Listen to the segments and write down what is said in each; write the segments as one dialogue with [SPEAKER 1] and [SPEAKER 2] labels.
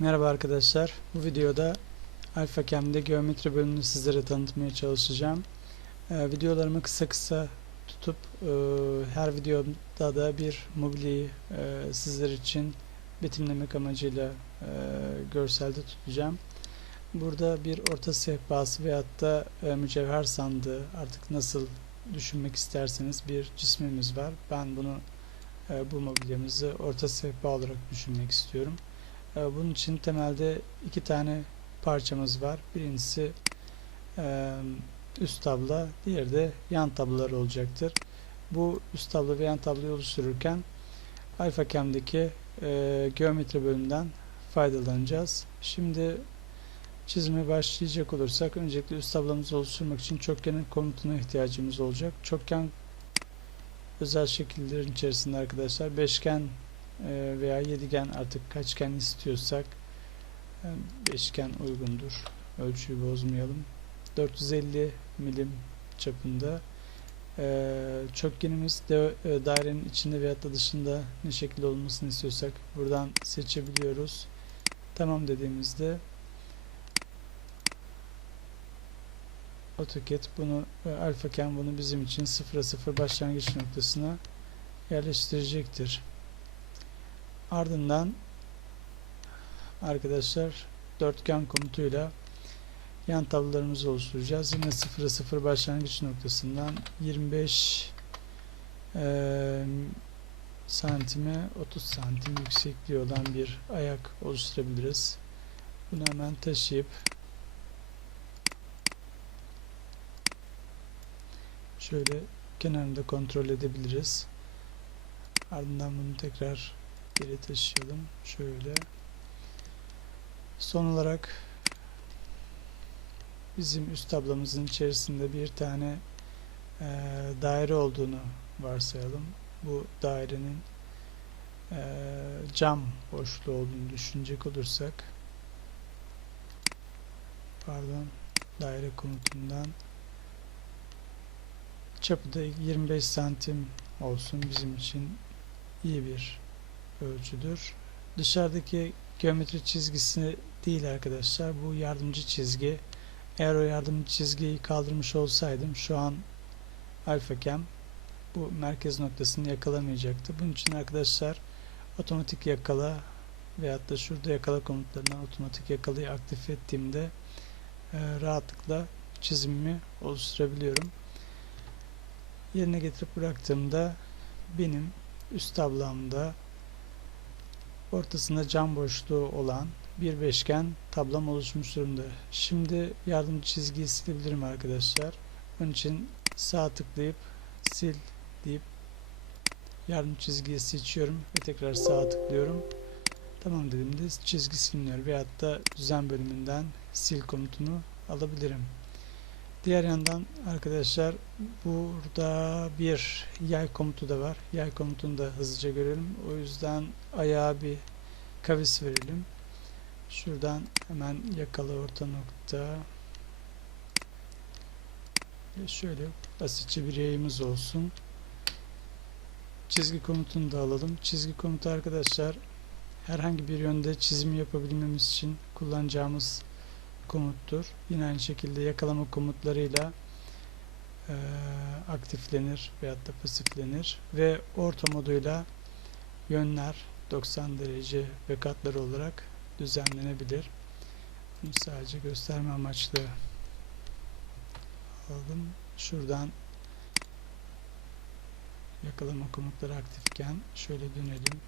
[SPEAKER 1] Merhaba arkadaşlar. Bu videoda AlphaCam'de geometri bölümünü sizlere tanıtmaya çalışacağım. Ee, videolarımı kısa kısa tutup e, her videoda da bir mobilyayı e, sizler için betimlemek amacıyla e, görselde tutacağım. Burada bir orta sehpası veyahut da e, mücevher sandığı artık nasıl düşünmek isterseniz bir cismimiz var. Ben bunu e, bu mobilyamızı orta sehpa olarak düşünmek istiyorum. E, Bunun için temelde iki tane parçamız var. Birincisi e, üst tabla, diğeri de yan tablolar olacaktır. Bu üst tablo ve yan tabloyu oluştururken AlphaCam'deki e, geometri bölümünden faydalanacağız. Şimdi çizime başlayacak olursak öncelikle üst tablomuzu oluşturmak için çokgenin komutuna ihtiyacımız olacak. Çokgen özel şekillerin içerisinde arkadaşlar beşgen veya yedigen artık kaçgen istiyorsak e, beşgen uygundur. Ölçüyü bozmayalım. 450 milim çapında e, çokgenimiz de, e, dairenin içinde veyahut da dışında ne şekilde olmasını istiyorsak buradan seçebiliyoruz. Tamam dediğimizde AutoCAD bunu e, AlphaCam bunu bizim için 0'a 0 başlangıç noktasına yerleştirecektir. Ardından arkadaşlar dörtgen komutuyla yan tablolarımızı oluşturacağız. Yine 0'a 0 başlangıç noktasından 25 e, santime 30 santim yüksekliği olan bir ayak oluşturabiliriz. Bunu hemen taşıyıp şöyle kenarında kontrol edebiliriz. Ardından bunu tekrar geri taşıyalım. Şöyle. Son olarak bizim üst tablamızın içerisinde bir tane e, daire olduğunu varsayalım. Bu dairenin e, cam boşluğu olduğunu düşünecek olursak pardon daire komutundan çapı da 25 santim olsun bizim için iyi bir ölçüdür. Dışarıdaki geometri çizgisi değil arkadaşlar. Bu yardımcı çizgi. Eğer o yardımcı çizgiyi kaldırmış olsaydım şu an AlphaCam bu merkez noktasını yakalamayacaktı. Bunun için arkadaşlar otomatik yakala veyahut da şurada yakala komutlarından otomatik yakalayı aktif ettiğimde e, rahatlıkla çizimimi oluşturabiliyorum. Yerine getirip bıraktığımda benim üst tablamda ortasında cam boşluğu olan bir beşgen tablam oluşmuş durumda. Şimdi yardımcı çizgiyi silebilirim arkadaşlar. Onun için sağ tıklayıp sil deyip yardımcı çizgiyi seçiyorum ve tekrar sağa tıklıyorum. Tamam dediğimde çizgi siliniyor veyahut da düzen bölümünden sil komutunu alabilirim. Diğer yandan arkadaşlar burada bir yay komutu da var. Yay komutunu da hızlıca görelim. O yüzden ayağa bir kavis verelim. Şuradan hemen yakala orta nokta. Ve şöyle basitçe bir yayımız olsun. Çizgi komutunu da alalım. Çizgi komutu arkadaşlar herhangi bir yönde çizimi yapabilmemiz için kullanacağımız komuttur. Yine aynı şekilde yakalama komutlarıyla e, aktiflenir veyahut da pasiflenir ve orta moduyla yönler 90 derece ve katları olarak düzenlenebilir. Bunu sadece gösterme amaçlı aldım. Şuradan yakalama komutları aktifken şöyle dönelim.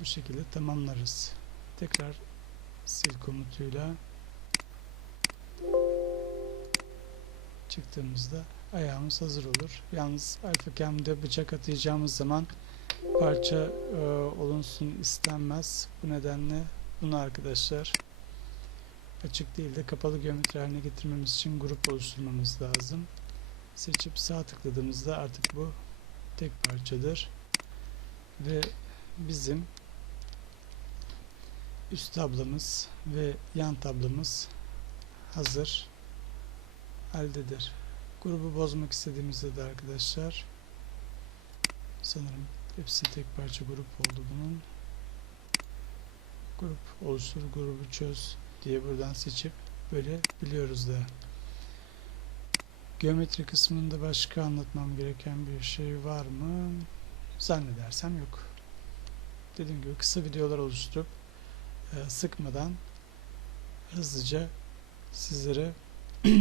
[SPEAKER 1] Bu şekilde tamamlarız. Tekrar sil komutuyla çıktığımızda ayağımız hazır olur. Yalnız AlphaCam'de bıçak atayacağımız zaman parça e, olunsun istenmez. Bu nedenle bunu arkadaşlar açık değil de kapalı geometri haline getirmemiz için grup oluşturmamız lazım. Seçip sağ tıkladığımızda artık bu tek parçadır. Ve bizim üst tablamız ve yan tablamız hazır haldedir. Grubu bozmak istediğimizde de arkadaşlar sanırım Hepsi tek parça grup oldu bunun. Grup oluştur, grubu çöz diye buradan seçip böyle biliyoruz da. Geometri kısmında başka anlatmam gereken bir şey var mı? Zannedersem yok. Dediğim gibi kısa videolar oluşturup sıkmadan hızlıca sizlere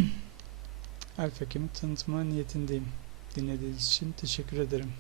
[SPEAKER 1] Alfakem'i tanıtma niyetindeyim. Dinlediğiniz için teşekkür ederim.